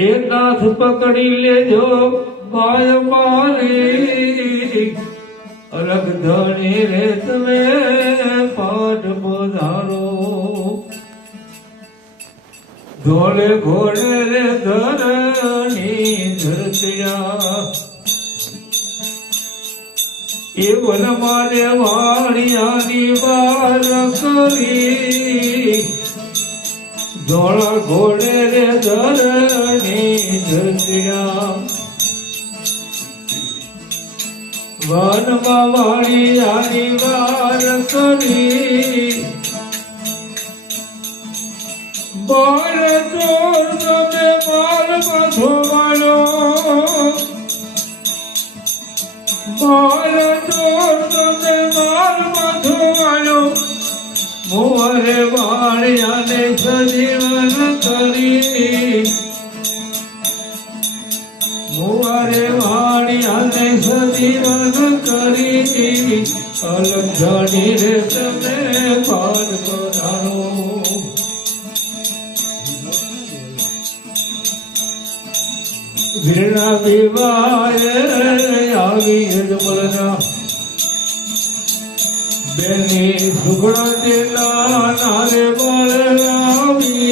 એક હાથ પકડી લેજો બાય મારી અલગ ધણી રે તમે પાઠ પધારો ધોળે ઘોડે રે ધરણી ધરતિયા એ વન મારે વાણિયાની વાર કરી ધોળા ઘોડે રે ધરણી ધરતિયા વનમાં વાણિયાની વાર કરી બાર ચોર તમે માલ ધોવાલો બાર ચોર તમે માલ ધોવાલો મોરે વાણિયાને સજીવન કરી મોરે વાણિયાને સજીવન કરી અલગ ધણી રે તમે પાર પધારો વીરણા વિવાય આવી યજમલના બેની સુગડા દેલા નારે બળરાવી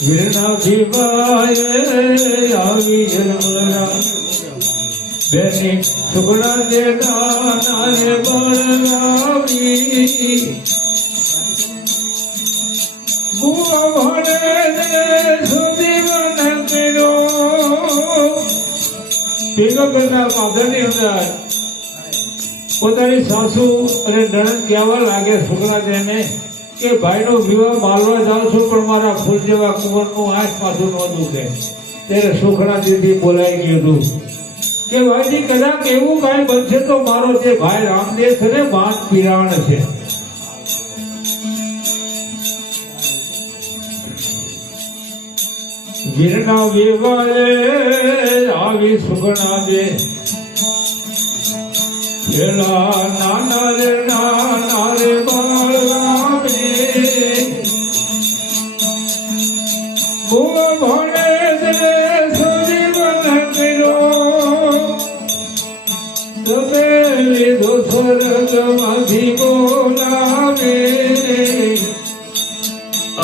વીરણા વિવાય આવી યજમલના બેની સુગડા દેલા નારે બળરાવી પોતાની સાસુ અને નણંદ કહેવા લાગે શુક્લાદેવને કે ભાઈનો વિવાહ માલવા જાઉં છું પણ મારા ફૂલ જેવા કુંવરનું આંખ પાછું ન દુખે ત્યારે શુક્લાદેવથી બોલાઈ ગયું કે ભાઈજી કદાચ એવું કાંઈ બનશે તો મારો જે ભાઈ રામદેવ છે ને બાદ પિરાણ છે વીરના વિવાહે આવી સુગણા દે પેલા નાના રે બાળવાવે ભૂવા ભણે દે સજીવન કર્યો તમે લીધો સ્વર્ગમાંથી બોલાવે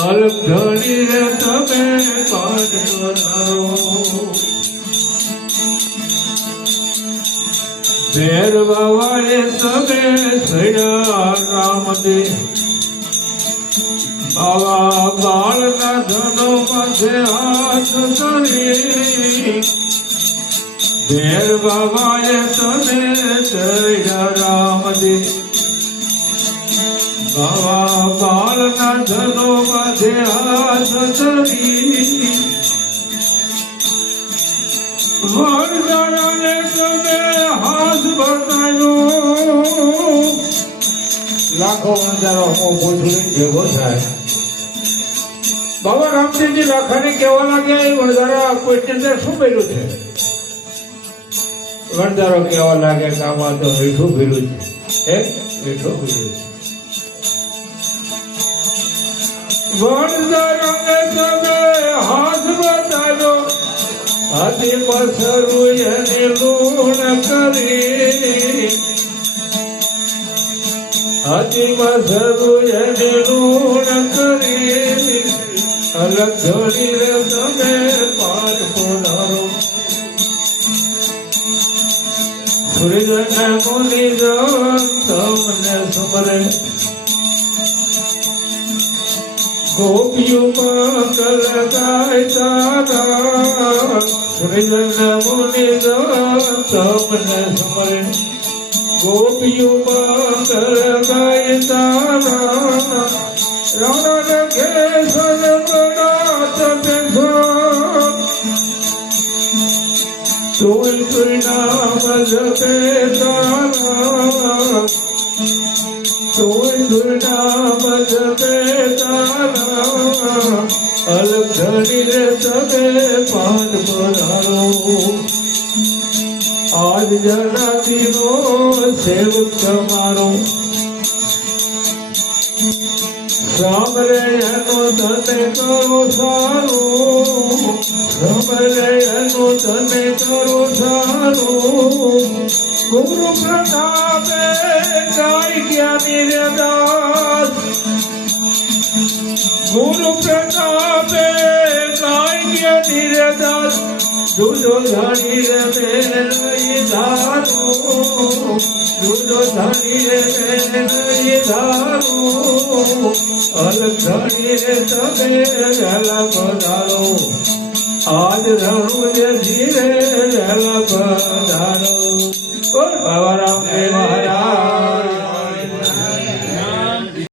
અલગ ધણી રે તમે પાઠ પધારો ભેર બાવાએ તમે સૈયા રામદે બાવા બાળના ધનો પાસે હાથ કરી ભેર બાવાએ તમે સૈયા રામદે બાવા બાળના ધનો પાસે હાથ ધરી વરદારાને તમે હાથ બતાવ્યો લાખો વરદારો પૂછડી ભેગો થાય બાબા રામદેવજી લાખાને કહેવા લાગ્યા એ વરદારા કોઈને અંદર શું ભર્યું છે વરદારો કહેવા લાગ્યા કે આમાં તો મીઠું ભર્યું છે મીઠું ભર્યું છે વરદારાને તમે હાથ બતાવ્યો હાથી પસરું એને લૂણ કરી હાથી પસરું એને લૂણ કરી અલગ ધણી રે તમે પાઠ પધારો સૂર્યને મુનિ તમને સમરે ગોપીઓ મંગલ ગાય તારા સૂર્યને મુનિ તમને સમરે ગોપીઓ મંગલ ગાય તારા રાણા કેસર ગણાત બેઠો તુલ તુલ નામ જપે તારા તુલ તુલ નામ જપે તારા અલગ ધણી રે તમે પાઠ પધારો આજ જનાતીનો સેવક તમારો સાંભળે એનું તને કરો સારું, સાંભળે એનું તને કરો સારું. ગુરુ પ્રતાપે ગાય જ્ઞાની રે દાસ, ગુરુ પ્રતાપે ગાય જ્ઞાની રે દાસ. દૂધો ધાણી રે મેં નહીં ધારું, દૂધો ધાણી રે મેં નહીં ધારું. અલગ ધાણી રે તમે વહેલા પધારો, આજ રણું જે ધીરે વહેલા પધારો. બોલ બાબા રામદેવ મહારાજ.